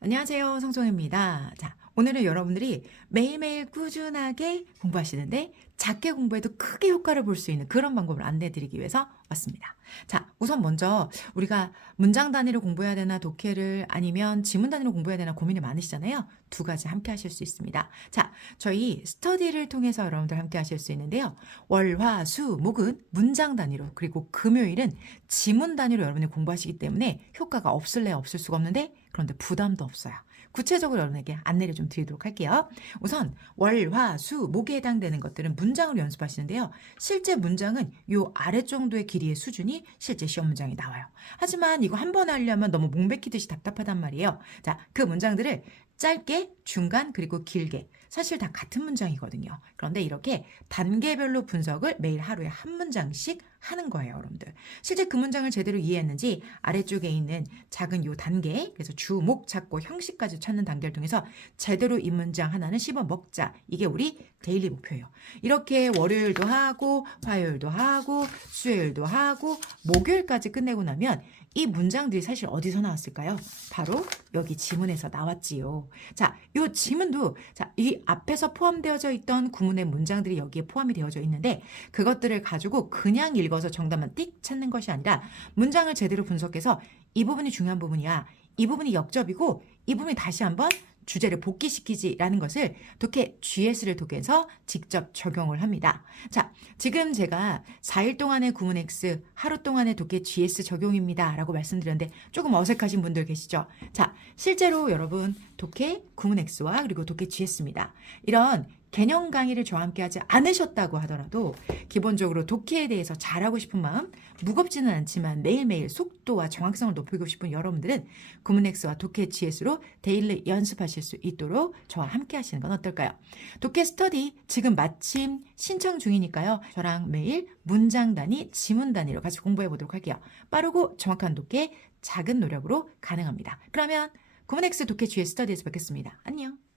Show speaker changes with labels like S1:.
S1: 안녕하세요. 성송입니다. 자, 오늘은 여러분들이 매일매일 꾸준하게 공부하시는데 작게 공부해도 크게 효과를 볼 수 있는 그런 방법을 안내해 드리기 위해서 왔습니다. 자, 우선 먼저 우리가 문장 단위로 공부해야 되나 독해를 아니면 지문 단위로 공부해야 되나 고민이 많으시잖아요. 두 가지 함께 하실 수 있습니다. 자, 저희 스터디를 통해서 여러분들 함께 하실 수 있는데요. 월, 화, 수, 목은 문장 단위로 그리고 금요일은 지문 단위로 여러분이 공부하시기 때문에 효과가 없을래 없을 수가 없는데 그런데 부담도 없어요. 구체적으로 여러분에게 안내를 좀 드리도록 할게요. 우선 월, 화, 수, 목에 해당되는 것들은 문장으로 연습하시는데요. 실제 문장은 요 아래 정도의 길이의 수준이 실제 시험 문장이 나와요. 하지만 이거 한 번 하려면 너무 몽백히듯이 답답하단 말이에요. 자, 그 문장들을 짧게, 중간, 그리고 길게. 사실 다 같은 문장이거든요. 그런데 이렇게 단계별로 분석을 매일 하루에 한 문장씩 하는 거예요, 여러분들. 실제 그 문장을 제대로 이해했는지 아래쪽에 있는 작은 요 단계, 그래서 주, 목 찾고 형식까지 찾는 단계를 통해서 제대로 이 문장 하나는 씹어 먹자. 이게 우리 데일리 목표예요. 이렇게 월요일도 하고, 화요일도 하고, 수요일도 하고, 목요일까지 끝내고 나면 이 문장들이 사실 어디서 나왔을까요? 바로 여기 지문에서 나왔지요. 자, 요 지문도 자, 이 앞에서 포함되어져 있던 구문의 문장들이 여기에 포함이 되어져 있는데 그것들을 가지고 그냥 읽어서 정답만 띡 찾는 것이 아니라 문장을 제대로 분석해서 이 부분이 중요한 부분이야. 이 부분이 역접이고 이 부분이 다시 한번 주제를 복귀시키지라는 것을 독해 GS를 통해서 직접 적용을 합니다. 자, 지금 제가 4일 동안의 구문 X, 하루 동안의 독해 GS 적용입니다. 라고 말씀드렸는데 조금 어색하신 분들 계시죠? 자, 실제로 여러분 독해 구문 X와 그리고 독해 GS입니다. 이런 개념 강의를 저와 함께 하지 않으셨다고 하더라도 기본적으로 독해에 대해서 잘하고 싶은 마음, 무겁지는 않지만 매일매일 속도와 정확성을 높이고 싶은 여러분들은 구문엑스와 독해 GS로 데일리 연습하실 수 있도록 저와 함께 하시는 건 어떨까요? 독해 스터디 지금 마침 신청 중이니까요. 저랑 매일 문장 단위, 지문 단위로 같이 공부해 보도록 할게요. 빠르고 정확한 독해 작은 노력으로 가능합니다. 그러면 구문엑스 독해 GS 스터디에서 뵙겠습니다. 안녕.